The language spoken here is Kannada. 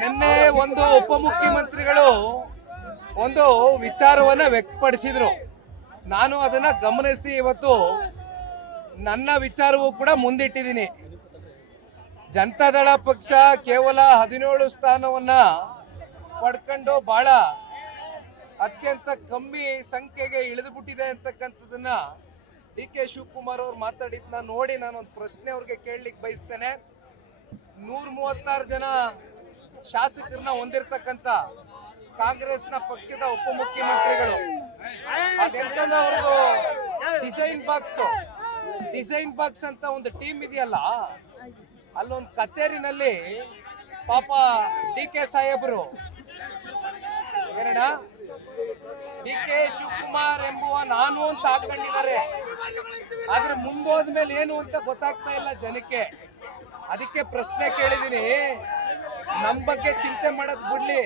ನಿನ್ನೆ ಒಂದು ಉಪಮುಖ್ಯಮಂತ್ರಿಗಳು ಒಂದು ವಿಚಾರವನ್ನ ವ್ಯಕ್ತಪಡಿಸಿದ್ರು. ನಾನು ಅದನ್ನ ಗಮನಿಸಿ ಇವತ್ತು ನನ್ನ ವಿಚಾರವೂ ಕೂಡ ಮುಂದಿಟ್ಟಿದ್ದೀನಿ. ಜನತಾದಳ ಪಕ್ಷ ಕೇವಲ 17 ಸ್ಥಾನವನ್ನ ಪಡ್ಕೊಂಡು ಬಹಳ ಅತ್ಯಂತ ಕಮ್ಮಿ ಸಂಖ್ಯೆಗೆ ಇಳಿದು ಬಿಟ್ಟಿದೆ ಅಂತಕ್ಕಂಥದ್ದನ್ನ ಡಿ.ಕೆ. ಶಿವಕುಮಾರ್ ಅವರು ಮಾತಾಡಿದ್ನ ನೋಡಿ ನಾನು ಒಂದು ಪ್ರಶ್ನೆ ಅವ್ರಿಗೆ ಕೇಳಲಿಕ್ಕೆ ಬಯಸ್ತೇನೆ. 136 ಜನ ಶಾಸಕರನ್ನ ಹೊಂದಿರತಕ್ಕಂತ ಕಾಂಗ್ರೆಸ್ನ ಪಕ್ಷದ ಉಪಮುಖ್ಯಮಂತ್ರಿಗಳು, ಅದೆಂತದ ಅವ್ರದ್ದು ಡಿಸೈನ್ ಬಾಕ್ಸ್ ಅಂತ ಒಂದು ಟೀಮ್ ಇದೆಯಲ್ಲ, ಅಲ್ಲೊಂದು ಕಚೇರಿನಲ್ಲಿ ಪಾಪ ಡಿ.ಕೆ. ಸಾಹೇಬರು ಡಿ.ಕೆ. ಶಿವಕುಮಾರ್ ಎಂಬುವ ನಾನು ಅಂತ ಹಾಕೊಂಡಿದ್ದಾರೆ. ಆದ್ರೆ ಮುಂದೋದ್ಮೇಲೆ ಏನು ಅಂತ ಗೊತ್ತಾಗ್ತಾ ಇಲ್ಲ ಜನಕ್ಕೆ. ಅದಕ್ಕೆ ಪ್ರಶ್ನೆ ಕೇಳಿದೀನಿ, ನಮ್ಮ ಬಗ್ಗೆ ಚಿಂತೆ ಮಾಡೋದು ಬಿಡ್ಲಿ.